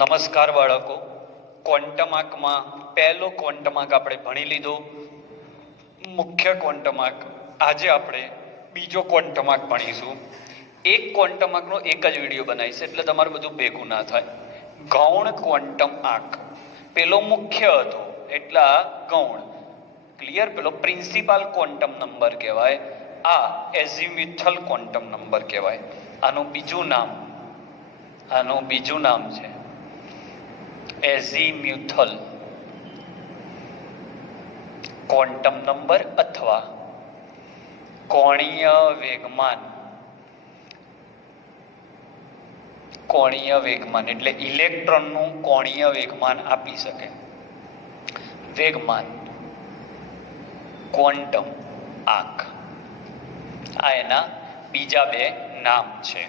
નમસ્કાર બાળકો, ક્વોન્ટમ આંકમાં પહેલો ક્વોન્ટમ આંક આપણે ભણી લીધો, મુખ્ય ક્વોન્ટમ આંક. આજે આપણે બીજો ક્વોન્ટમ આંક ભણીશું. એક ક્વોન્ટમ આંકનો એક જ વિડીયો બનાવીશ એટલે તમારે બધું ભેગું ના થાય. ગૌણ ક્વોન્ટમ આંક પેલો મુખ્ય હતો એટલે આ ગૌણ. ક્લિયર? પેલો પ્રિન્સિપાલ ક્વોન્ટમ નંબર કહેવાય, આ એઝિમ્યુથલ ક્વોન્ટમ નંબર કહેવાય. આનું બીજું નામ છે એઝિમ્યુથલ ક્વોન્ટમ નંબર અથવા કોણીય વેગમાન એટલે ઇલેક્ટ્રોનનું કોણીય વેગમાન આપી શકે. વેગમાન ક્વોન્ટમ આંક, આ એના બીજા બે નામ છે.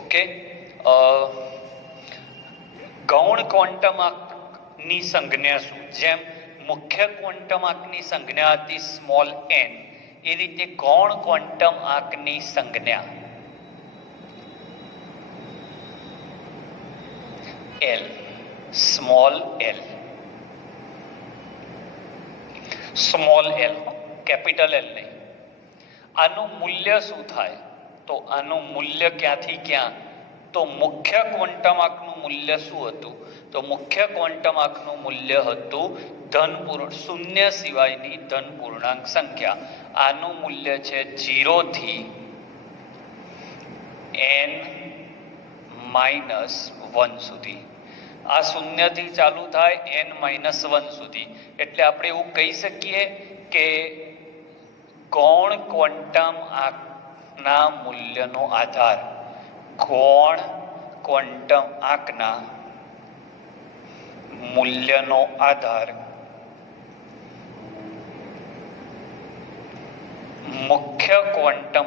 ઓકે, ગૌણ ક્વોન્ટમ આંકની સંજ્ઞા શું? જેમ મુખ્ય ક્વોન્ટમ આંકની સંજ્ઞા હતી સ્મોલ n, એ રીતે ગૌણ ક્વોન્ટમ આંકની સંજ્ઞા l, small l, small l, capital L નહીં. આનું મૂલ્ય શું થાય? તો આનું મૂલ્ય ક્યાંથી ક્યાં? તો મુખ્ય ક્વોન્ટમ આંકનું મૂલ્ય શું હતું? તો મુખ્ય ક્વોન્ટમ આંકનું મૂલ્ય હતું શૂન્ય સિવાયની ધન પૂર્ણાંક સંખ્યા. આનું મૂલ્ય છે 0 થી n-1 સુધી. આ શૂન્યથી ચાલુ થાય n-1 સુધી. એટલે આપણે એવું કહી શકીએ કે ગૌણ ક્વોન્ટમ આંકના મૂલ્યનો આધાર, ગૌણ ક્વોન્ટમ આંકના મૂલ્યનો આધાર મુખ્ય ક્વોન્ટમ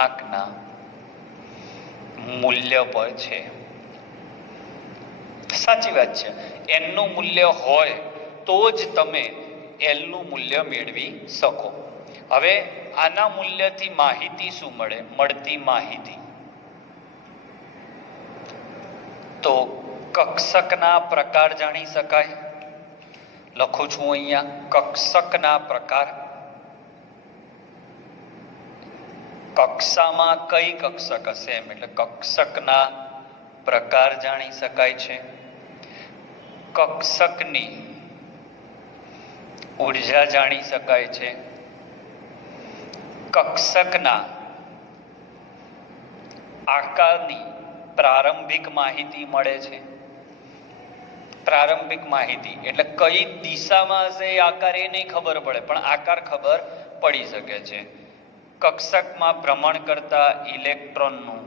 આંકના મૂલ્ય પર છે. સાચી વાત છે. n નું મૂલ્ય હોય તો જ તમે l નું મૂલ્ય મેળવી શકો. હવે આના મૂલ્યથી માહિતી શું મળે? મળતી માહિતી તો કક્ષકના પ્રકાર જાણી શકાય. લખું છું અહીંયા, કક્ષકના પ્રકાર. કક્ષામાં કઈ કક્ષક હશે એમ, એટલે કક્ષકના પ્રકાર જાણી શકાય છે. કક્ષકની ઉર્જા જાણી શકાય છે. કક્ષકના આકારની પ્રારંભિક માહિતી મળે છે. પ્રારંભિક માહિતી એટલે કઈ દિશામાં હશે એ આકાર એ નહીં ખબર પડે, પણ આકાર ખબર પડી શકે છે. કક્ષકમાં ભ્રમણ કરતા ઇલેક્ટ્રોનનું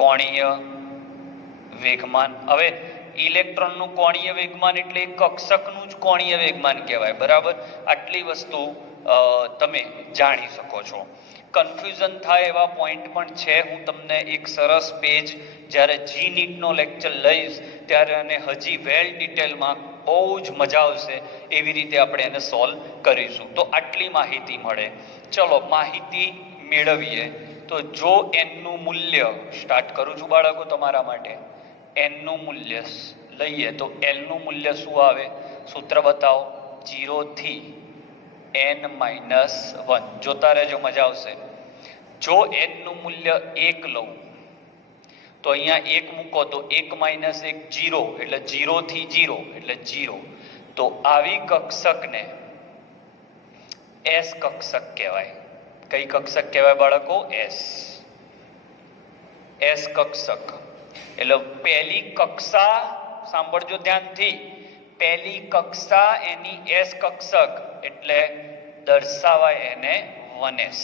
કોણીય વેગમાન. હવે ઇલેક્ટ્રોનનું કોણીય વેગમાન એટલે કક્ષકનું જ કોણીય વેગમાન કહેવાય. બરાબર? આટલી વસ્તુ તમે જાણી શકો છો. કન્ફ્યુઝન થાય એવા પોઈન્ટ પણ છે. હું તમને એક સરસ પેજ જ્યારે જી નીટનો લેક્ચર લઈશ ત્યારે અને હજી વેલ ડિટેલમાં બહુ જ મજા આવશે એવી રીતે આપણે એને સોલ્વ કરીશું. તો આટલી માહિતી મળે. ચલો માહિતી મેળવીએ. તો જો n નું મૂલ્ય, સ્ટાર્ટ કરું છું બાળકો તમારા માટે, n નું મૂલ્ય લઈએ તો l નું મૂલ્ય શું આવે? સૂત્ર બતાવો. 0 થી n-1. જોતા રહેજો, મજા આવશે. જો n નું મૂલ્ય 1 લઉં તો અહીંયા 1 મૂકો તો 1 - 1 0, એટલે 0 થી 0 એટલે 0. તો આવી કક્ષકને S કક્ષક કહેવાય. કઈ કક્ષક કહેવાય બાળકો? S કક્ષક. એટલે પહેલી કક્ષા, સાંભળજો ધ્યાનથી, પહેલી કક્ષા એની S કક્ષક એટલે દર્શાવાય એને 1s.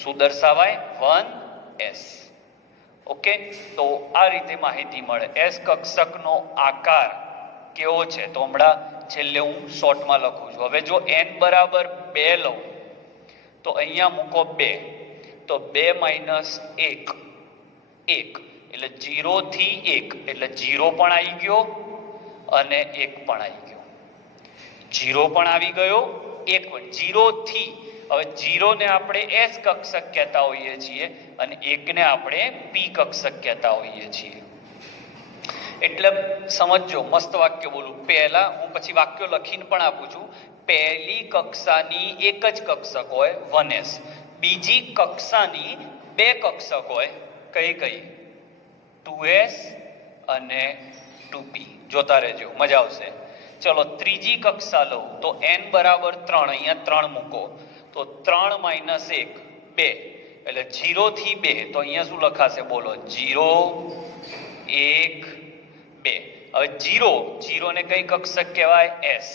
શું દર્શાવાય? 1s. ઓકે, તો આ રીતે માહિતી મળે. S કક્ષકનો આકાર કેવો છે? તો હમણાં છેલ્લે હું શોર્ટમાં લખું છું. હવે જો n બરાબર 2 લઉં તો અહીંયા મૂકો 2, તો 2 - 1 એટલે 0 થી 1 એટલે 0 પણ આવી ગયો અને 1 પણ આવી ગયો. 0 પણ આવી ગયો, 1 પણ. 0 થી હવે 0 ને આપણે S કક્ષક કહેતા હોઈએ છીએ અને 1 ને આપણે P કક્ષક કહેતા હોઈએ છીએ. એટલે સમજો, મસ્ત વાક્ય બોલું. પહેલા હું પછી વાક્યો લખીને પણ આપું છું. પહેલી કક્ષાની એક જ કક્ષક હોય 1S, બીજી કક્ષાની બે કક્ષક હોય કઈ કઈ 2S અને 2P. જોતા રહેજો, મજા આવશે. ચલો ત્રીજી કક્ષા લઉં તો n બરાબર 3, અહીંયા 3 મૂકો તો 3 - 1 2, એટલે 0 થી 2. તો અહીંયા શું લખાશે બોલો? 0 1 2. હવે 0 ને કઈ કક્ષક કહેવાય? S.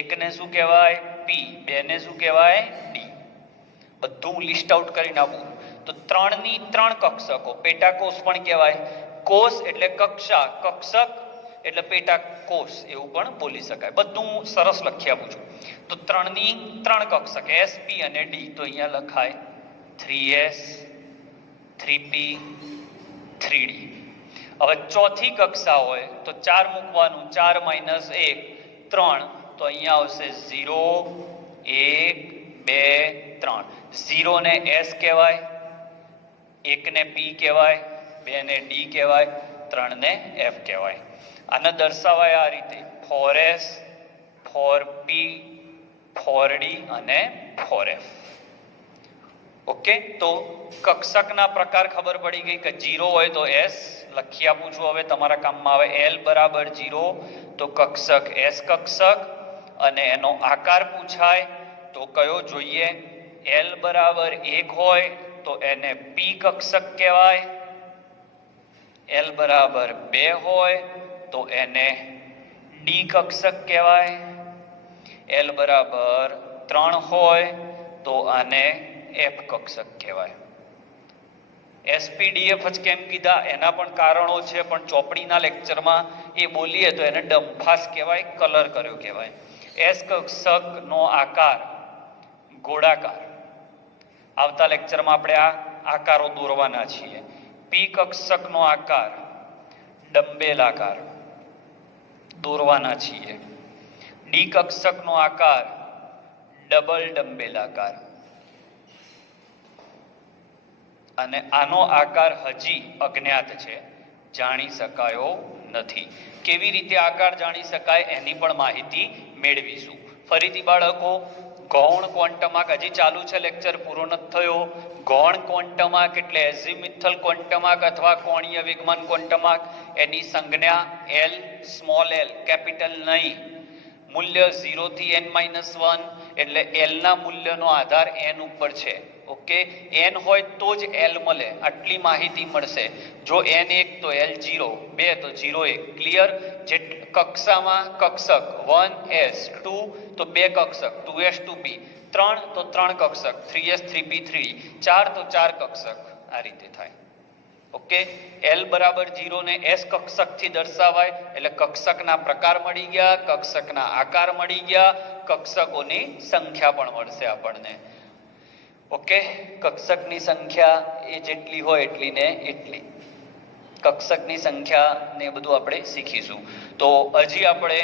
1 ને શું કહેવાય? P. 2 ને શું કહેવાય? D. બધું લિસ્ટ આઉટ કરીને આપું તો 3 ની 3 કક્ષકો પેટાકોષ પણ કહેવાય. કોષ એટલે કક્ષા, કક્ષક એટલે પેટાકોષ એવું પણ બોલી શકાય. બધું સરસ લખી આપું છું. તો 3 ની 3 કક્ષક S, P અને D. તો અહીંયા લખાય 3S 3P 3D. હવે ચોથી કક્ષા હોય તો 4 મૂકવાનું. 4 - 1 3. તો અહીંયા આવશે 0 1 2 3. 0 ને S કહેવાય, 1 ને P કહેવાય, 2 ને D કહેવાય, 3 ને F કહેવાય. આને દર્શાવાય આ રીતે 4S 4P 4D અને 4F. ઓકે, તો કક્ષકના પ્રકાર ખબર પડી ગઈ કે 0 હોય તો S લખી આપું છું. હવે તમારા કામમાં આવે. L બરાબર 0 તો કક્ષક S કક્ષક અને એનો આકાર પૂછાય તો કયો જોઈએ? L બરાબર 1 હોય તો એને P કક્ષક કહેવાય. L બરાબર 2 હોય તો એને D કક્ષક કહેવાય. L બરાબર 3 હોય તો આને F કક્ષક કહેવાય. SPDF જ કેમ કીધા એના પણ કારણો છે, પણ ચોપડીના લેક્ચરમાં એ બોલીએ તો એને ડંફાસ કહેવાય, કલર કર્યો કહેવાય. S કક્ષકનો આકાર ગોળાકાર. આવતા લેક્ચરમાં આપણે આ આકારો દોરવાના છીએ. P કક્ષકનો આકાર ડંબેલાકાર દોરવાના છીએ. D કક્ષકનો આકાર ડબલ ડંબેલાકાર. અને આનો આકાર હજી અજ્ઞાત છે, જાણી શકાયો નથી. કેવી રીતે આકાર જાણી શકાય એની પણ માહિતી મેળવીશું. ફરીથી બાળકો, ગૌણ ક્વોન્ટમ આંક હજી ચાલુ છે, લેક્ચર પૂરો નથી થયો. ગૌણ ક્વોન્ટમ આંક એટલે એઝિમ્યુથલ ક્વોન્ટમ આંક અથવા કોણીય વેગમાન ક્વોન્ટમ આંક. એની સંજ્ઞા L, સ્મોલ l, કેપિટલ નહીં. મૂલ્ય 0 થી n-1 એટલે L ના મૂલ્યનો આધાર n ઉપર છે. ઓકે, n હોય તો જ L મળે, આટલી માહિતી મળશે. જો n 1 તો L 0, 2 તો 0 1. ક્લિયર? જે કક્ષામાં કક્ષક 1S 2 તો 2 કક્ષક 2S 2P, 3 તો 3 કક્ષક 3S 3P 3D, 4 તો 4 કક્ષક. આ રીતે થાય. ઓકે, L બરાબર 0 ને S કક્ષકથી દર્શાવાય એટલે કક્ષકના પ્રકાર મળી ગયા, કક્ષકના આકાર મળી ગયા, કક્ષકોની સંખ્યા પણ મળશે આપણને. ઓકે, કક્ષકની સંખ્યા એ જેટલી હોય એટલી ને એટલી. કક્ષકની સંખ્યા ને બધું આપણે શીખીશું. તો હજી આપણે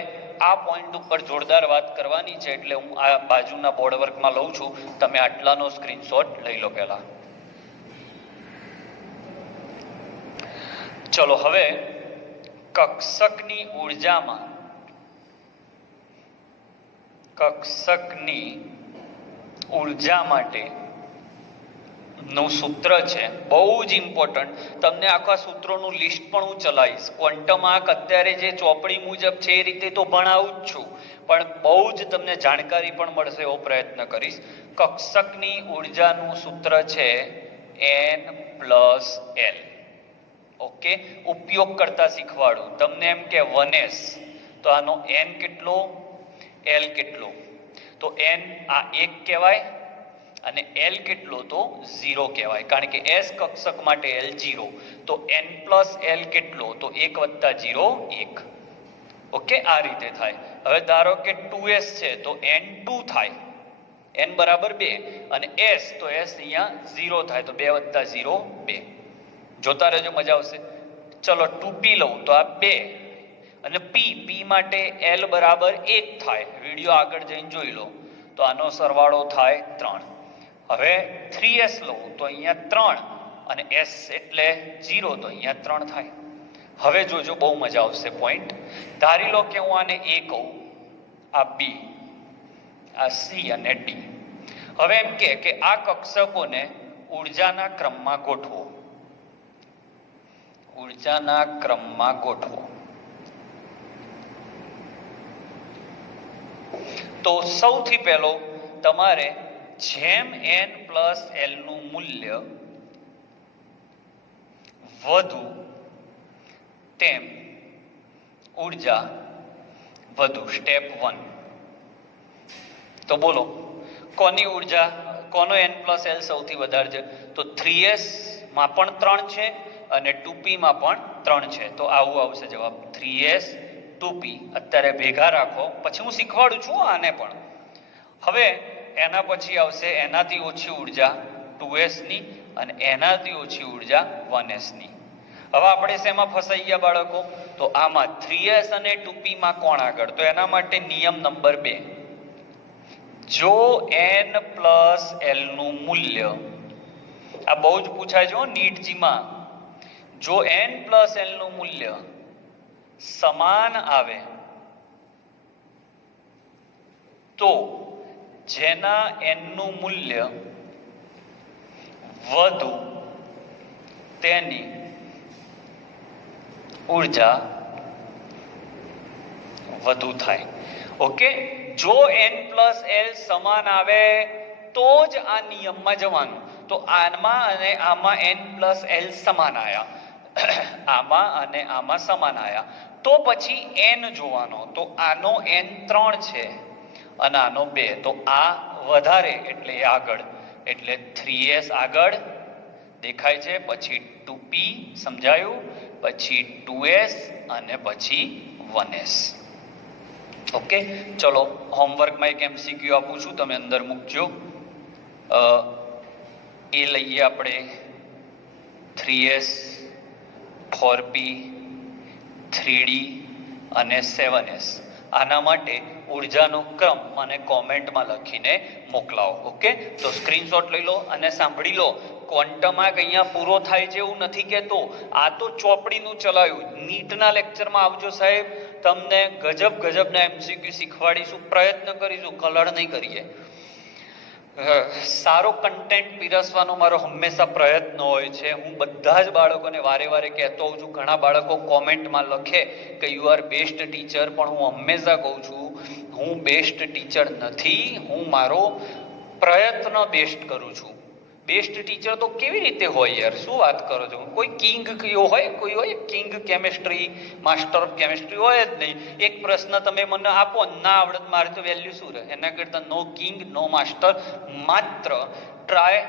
આ પોઈન્ટ ઉપર જોરદાર વાત કરવાની છે, એટલે હું આ બાજુના બોર્ડ વર્કમાં લઉં છું. તમે આટલાનો સ્ક્રીનશોટ લઈ લો પહેલા. ચલો, હવે કક્ષકની ઉર્જા માટે નું સૂત્ર છે બહુ જ ઇમ્પોર્ટન્ટ. તમને આખા સૂત્રોનું લિસ્ટ પણ હું ચલાવીશ. ક્વોન્ટમ આંક અત્યારે જે ચોપડી મુજબ છે એ રીતે તો ભણાવું જ છું, પણ બહુ જ તમને જાણકારી પણ મળશે એવો પ્રયત્ન કરીશ. કક્ષકની ઉર્જાનું સૂત્ર છે N+L. ઓકે, ઉપયોગ કરતા શીખવાડું તમને. એમ કે 1S તો આનો N કેટલો, L કેટલો? તો N આ 1 કહેવાય અને L કેટલો તો 0 કહેવાય, કારણ કે S કક્ષક માટે L 0. તો N+L કેટલો? તો 1 + 0 1. ઓકે, આ રીતે થાય. હવે ધારો કે 2S છે તો N2 થાય. N બરાબર 2 અને S તો S અહીંયા 0 થાય, તો 2 + 0 2. જોતા રહેજો, મજા આવશે. ચલો 2P લઉં તો આ 2 અને P માટે L બરાબર 1 થાય. વિડીયો આગળ જઈને જોઈ લો. તો આનો સરવાળો થાય 3. હવે 3s લઉં તો અહીંયા 3 અને s એટલે 0 તો અહીંયા 3 થાય. હવે જોજો બહુ મજા આવશે પોઈન્ટ. ધારી લો કે હું આને a કહું, આ b, આ c અને d. હવે એમ કે આ કક્ષકોને ઊર્જાના ક્રમમાં ગોઠવો. ઊર્જાના ક્રમમાં ગોઠવો. તો સૌથી પહેલો તમારે જેમ n પ્લસ l નું મૂલ્ય વધુ તેમ ઊર્જા વધુ. સ્ટેપ 1. તો બોલો કોની ઊર્જા, કોનો n પ્લસ l સૌથી વધારે છે? તો 3s માં પણ 3 છે અને 2p માં પણ 3 છે. તો આવું આવશે જવાબ, 3s 2p. અત્યારે ભેગા રાખો, પછી હું શીખવાડું છું આને પણ. હવે એના પછી આવશે એનાથી ઓછી ઊર્જા 2s ની અને એનાથી ઓછી ઊર્જા 1s ની. હવે આપણે શેમાં ફસાઈ ગયા બાળકો? તો આમાં 3s અને 2p માં કોણ આગળ? તો એના માટે નિયમ નંબર 2, જો n પ્લસ l નું મૂલ્ય, આ બહુ જ પૂછાય છે નીટજીમાં, જો n પ્લસ l નું મૂલ્ય સમાન આવે તો જેના n નું મૂલ્ય વધુ તેની ઊર્જા વધુ થાય. ઓકે, જો n પ્લસ l સમાન આવે તો જ આ નિયમમાં જવાનું. તો આમાં અને આમાં n પ્લસ l સમાન આયા, આમાં અને આમાં સમાન આયા, તો પછી n જોવાનો. તો આનો n 3 છે અને આનો 2, તો આ વધારે એટલે આગળ, એટલે 3s આગળ દેખાય છે, પછી 2p સમજાયું, પછી 2s અને પછી 1s. ઓકે, ચલો હોમવર્કમાં એક MCQ આપું છું, તમે અંદર મૂકજો. એ લઈએ આપણે 3s, 4p, 3d અને 7s. આના માટે ઊર્જાનો ક્રમ મને કોમેન્ટમાં લખીને મોકલાવો. ઓકે, તો સ્ક્રીનશોટ લઈ લો અને સાંભળી લો. ક્વોન્ટમ આંક અહીંયા પૂરો થાય છે એવું નથી કહેતો, આ તો ચોપડીનું ચલાવ્યું. નીટના લેક્ચરમાં આવજો સાહેબ, તમને ગજબના MCQ શીખવાડીશું, પ્રયત્ન કરીશું, કલર નહીં કરીએ. સારો કન્ટેન્ટ પીરસવાનો મારો હંમેશા પ્રયત્ન હોય છે. હું બધા જ બાળકોને વારે કહેતો હોઉં છું. ઘણા બાળકો કોમેન્ટમાં લખે કે યુ આર બેસ્ટ ટીચર, પણ હું હંમેશા કહું છું હું બેસ્ટ ટીચર નથી, હું મારો પ્રયત્ન બેસ્ટ કરું છું. બેસ્ટ ટીચર તો કેવી રીતે હોય યાર, શું વાત કરો છો? કોઈ કિંગ હોય, કોઈ હોય king chemistry, master of chemistry હોય જ નહીં. એક પ્રશ્ન તમે મને આપો, ના આવડત, મારે તો વેલ્યુ શું રહે? એના કરતાં નો કિંગ નો માસ્ટર, માત્ર try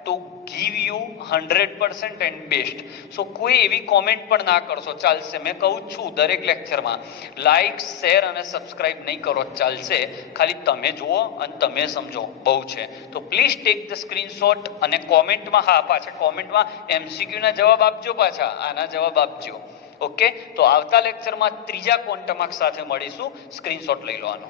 to give you 100% and best. So કોઈ એવી કોમેન્ટ પણ ના કરશો, ચાલશે. મેં કહું છું દરેક લેક્ચરમાં, લાઈક, શેર અને સબસ્ક્રાઇબ નહીં કરો, ચાલશે. ખાલી તમે જુઓ અને તમે સમજો, બહુ છે. તો પ્લીઝ ટેક ધ સ્ક્રીનશોટ અને કોમેન્ટમાં, હા પાછા કોમેન્ટમાં MCQ ના જવાબ આપજો, પાછા આના જવાબ આપજો. ઓકે, તો આવતા લેક્ચરમાં ત્રીજા ક્વોન્ટમ આંક સાથે મળીશું. સ્ક્રીનશોટ લઈ લો આનો.